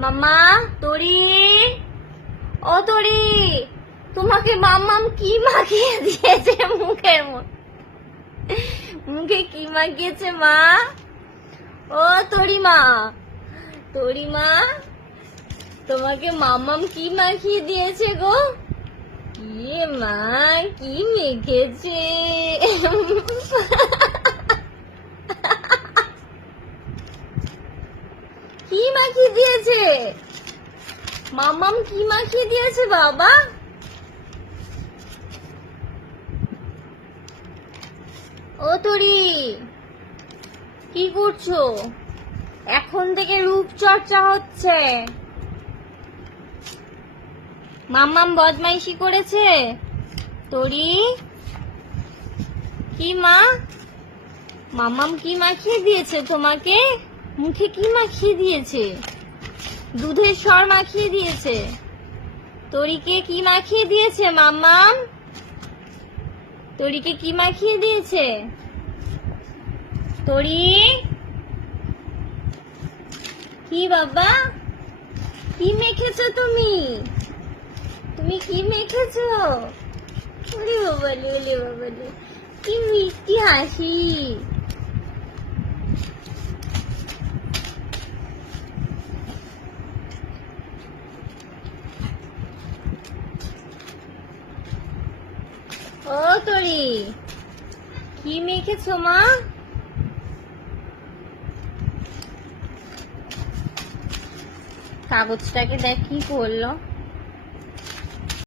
মামা তরি, ও তরি, তোমাকে মাম্মাম কি মাখিয়ে দিয়েছে মুখের মুখে কি মাখিয়েছে মা? ও তরিমা, তরিমা, তোমাকে মাম্মাম কি মাখিয়ে দিয়েছে গো? কি মা, কি মেখেছে? কি মাখিয়ে দিয়েছে মাম্মাম? কি মাখিয়ে দিয়েছে বাবা? ও তরি, কি করছো? এখন থেকে রূপচর্চা হচ্ছে। মাম্মাম বদমাইশি করেছে? তরি, কি মা, মাম্মাম কি মাখিয়ে দিয়েছে তোমাকে? মুখে কি মাখিয়ে দিয়েছে? দুধের স্বর মাখিয়ে দিয়েছে? তরিকে কি মাখিয়ে দিয়েছে মাম্মাম? তরিকে কি মাখিয়ে দিয়েছে? তরি, কি বাবা, কি মেখেছো তুমি? তুমি কি মেখেছো? ওরে বাবালে, ওরে বাবালে, কি মিষ্টি হাসি। ও তরি, কি মেখেছো মা? কাগজটাকে দেখ কি করলো।